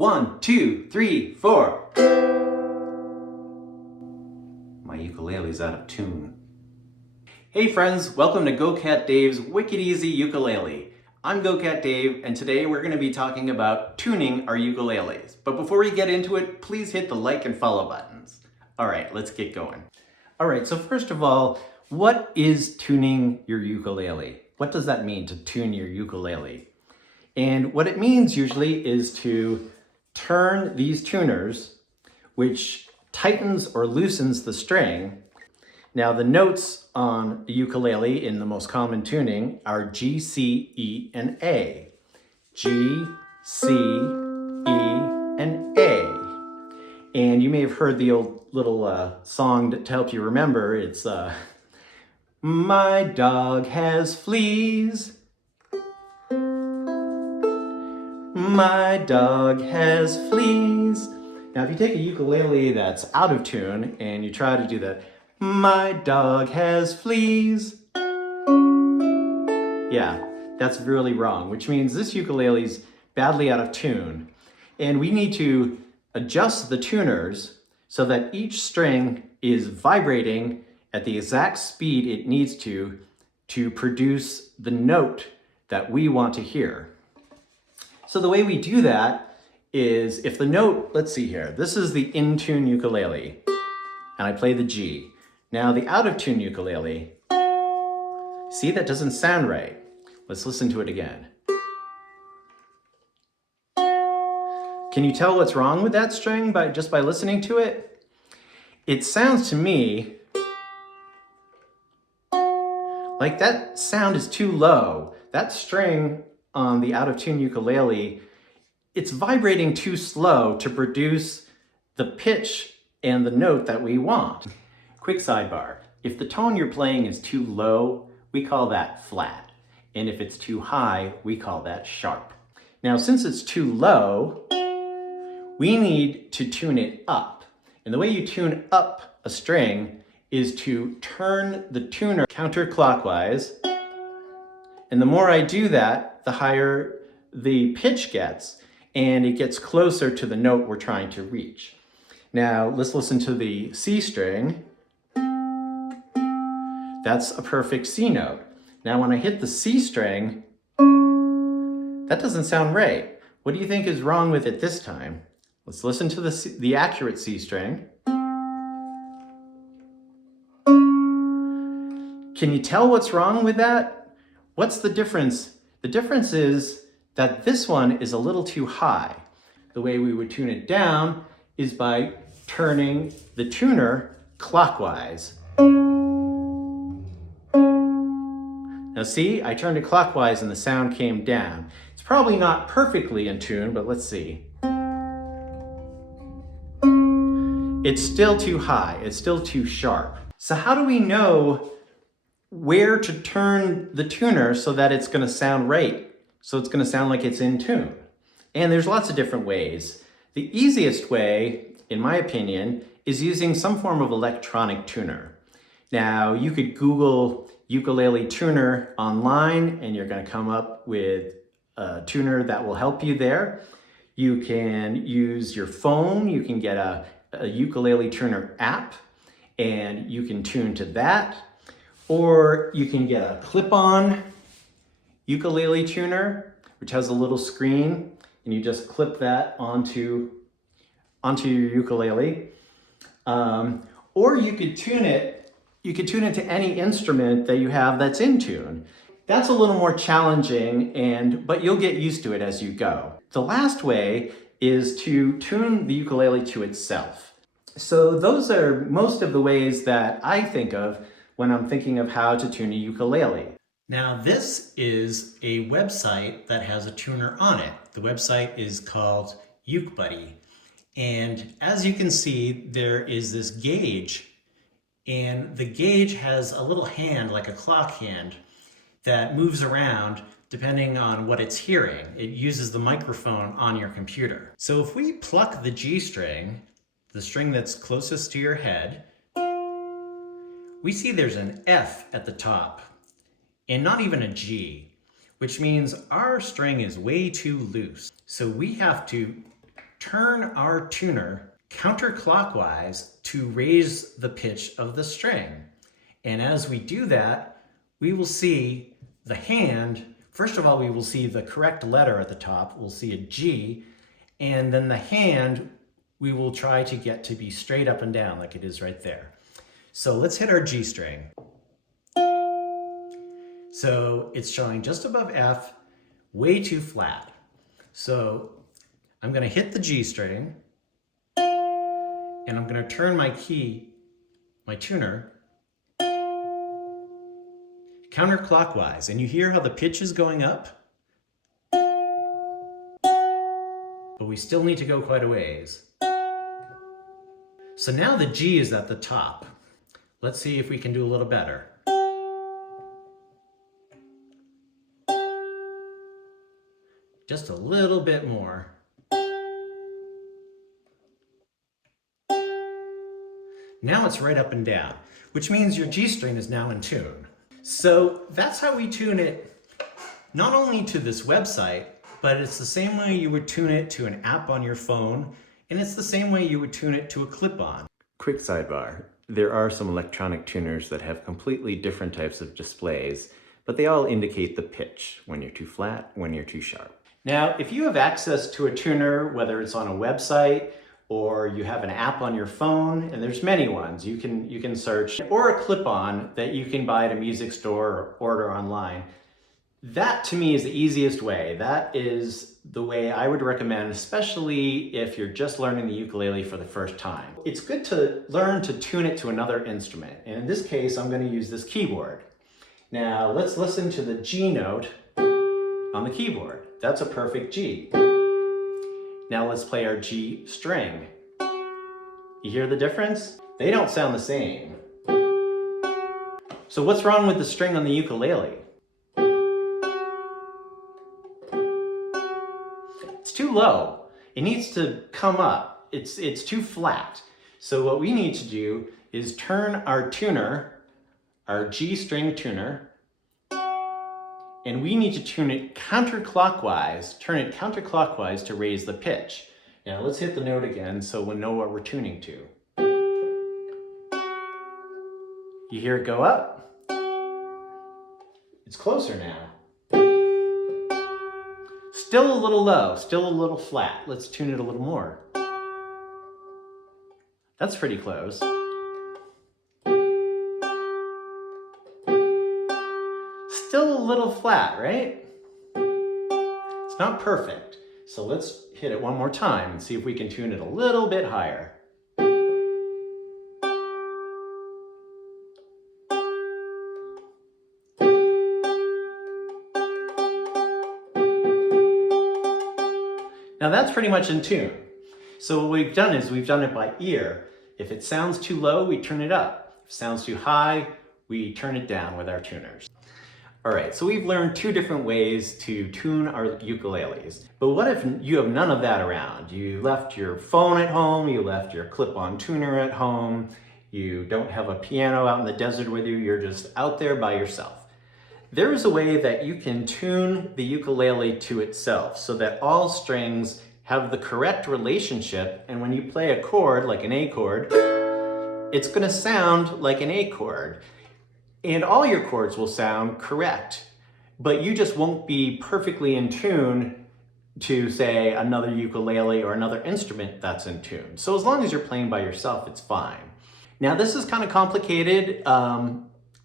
1, 2, 3, 4. My ukulele's out of tune. Hey friends, welcome to Go Cat Dave's Wicked Easy Ukulele. I'm Go Cat Dave, and today we're going to be talking about tuning our ukuleles. But before we get into it, please hit the like and follow buttons. All right, let's get going. All right, so first of all, what is tuning your ukulele? What does that mean to tune your ukulele? And what it means usually is to turn these tuners, which tightens or loosens the string. Now the notes on the ukulele in the most common tuning are G, C, E, and A. G, C, E, and A. And you may have heard the old little song to help you remember. It's my dog has fleas. My dog has fleas. Now, if you take a ukulele that's out of tune and you try to do that, my dog has fleas. Yeah, that's really wrong, which means this ukulele's badly out of tune. And we need to adjust the tuners so that each string is vibrating at the exact speed it needs to produce the note that we want to hear. So the way we do that is if the note, let's see here, this is the in-tune ukulele, and I play the G. Now the out-of-tune ukulele, see, that doesn't sound right. Let's listen to it again. Can you tell what's wrong with that string just by listening to it? It sounds to me like that sound is too low. That string on the out-of-tune ukulele, it's vibrating too slow to produce the pitch and the note that we want. Quick sidebar, if the tone you're playing is too low, we call that flat. And if it's too high, we call that sharp. Now, since it's too low, we need to tune it up. And the way you tune up a string is to turn the tuner counterclockwise. And the more I do that, the higher the pitch gets, and it gets closer to the note we're trying to reach. Now, let's listen to the C string. That's a perfect C note. Now, when I hit the C string, that doesn't sound right. What do you think is wrong with it this time? Let's listen to the accurate C string. Can you tell what's wrong with that? What's the difference? The difference is that this one is a little too high. The way we would tune it down is by turning the tuner clockwise. Now see, I turned it clockwise and the sound came down. It's probably not perfectly in tune, but let's see. It's still too high, it's still too sharp. So how do we know where to turn the tuner so that it's going to sound right, so it's going to sound like it's in tune? And there's lots of different ways. The easiest way, in my opinion, is using some form of electronic tuner. Now, you could Google ukulele tuner online and you're going to come up with a tuner that will help you there. You can use your phone, you can get a ukulele tuner app and you can tune to that. Or you can get a clip-on ukulele tuner, which has a little screen, and you just clip that onto your ukulele. Or you could tune it to any instrument that you have that's in tune. That's a little more challenging, but you'll get used to it as you go. The last way is to tune the ukulele to itself. So those are most of the ways that I think of when I'm thinking of how to tune a ukulele. Now this is a website that has a tuner on it. The website is called UkeBuddy. And as you can see, there is this gauge, and the gauge has a little hand, like a clock hand, that moves around depending on what it's hearing. It uses the microphone on your computer. So if we pluck the G string, the string that's closest to your head, we see there's an F at the top and not even a G, which means our string is way too loose. So we have to turn our tuner counterclockwise to raise the pitch of the string. And as we do that, we will see the hand. First of all, we will see the correct letter at the top. We'll see a G, and then the hand we will try to get to be straight up and down like it is right there. So let's hit our G string. So it's showing just above F, way too flat. So I'm going to hit the G string, and I'm going to turn my key, my tuner, counterclockwise. And you hear how the pitch is going up? But we still need to go quite a ways. So now the G is at the top. Let's see if we can do a little better. Just a little bit more. Now it's right up and down, which means your G string is now in tune. So that's how we tune it, not only to this website, but it's the same way you would tune it to an app on your phone, and it's the same way you would tune it to a clip-on. Quick sidebar, there are some electronic tuners that have completely different types of displays, but they all indicate the pitch, when you're too flat, when you're too sharp. Now, if you have access to a tuner, whether it's on a website or you have an app on your phone, and there's many ones you can search, or a clip-on that you can buy at a music store or order online, that to me is the easiest way. That is the way I would recommend, especially if you're just learning the ukulele for the first time. It's good to learn to tune it to another instrument. And in this case, I'm going to use this keyboard. Now let's listen to the G note on the keyboard. That's a perfect G. Now let's play our G string. You hear the difference? They don't sound the same. So what's wrong with the string on the ukulele? It's too low. It needs to come up. It's too flat. So what we need to do is turn our tuner, our G string tuner, and we need to tune it counterclockwise, turn it counterclockwise to raise the pitch. Now let's hit the note again so we'll know what we're tuning to. You hear it go up? It's closer now. Still a little low, still a little flat. Let's tune it a little more. That's pretty close. Still a little flat, right? It's not perfect. So let's hit it one more time and see if we can tune it a little bit higher. Now that's pretty much in tune. So what we've done is we've done it by ear. If it sounds too low, we turn it up. If it sounds too high, we turn it down with our tuners. All right, so we've learned two different ways to tune our ukuleles. But what if you have none of that around? You left your phone at home, you left your clip-on tuner at home, you don't have a piano out in the desert with you, you're just out there by yourself. There is a way that you can tune the ukulele to itself so that all strings have the correct relationship, and when you play a chord, like an A chord, it's gonna sound like an A chord. And all your chords will sound correct, but you just won't be perfectly in tune to, say, another ukulele or another instrument that's in tune. So as long as you're playing by yourself, it's fine. Now this is kind of complicated,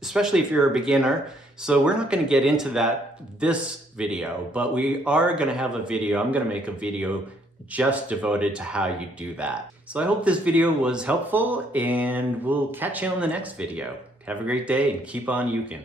especially if you're a beginner. So we're not going to get into this video, but we are going to have a video. I'm going to make a video just devoted to how you do that. So I hope this video was helpful, and we'll catch you on the next video. Have a great day and keep on uking.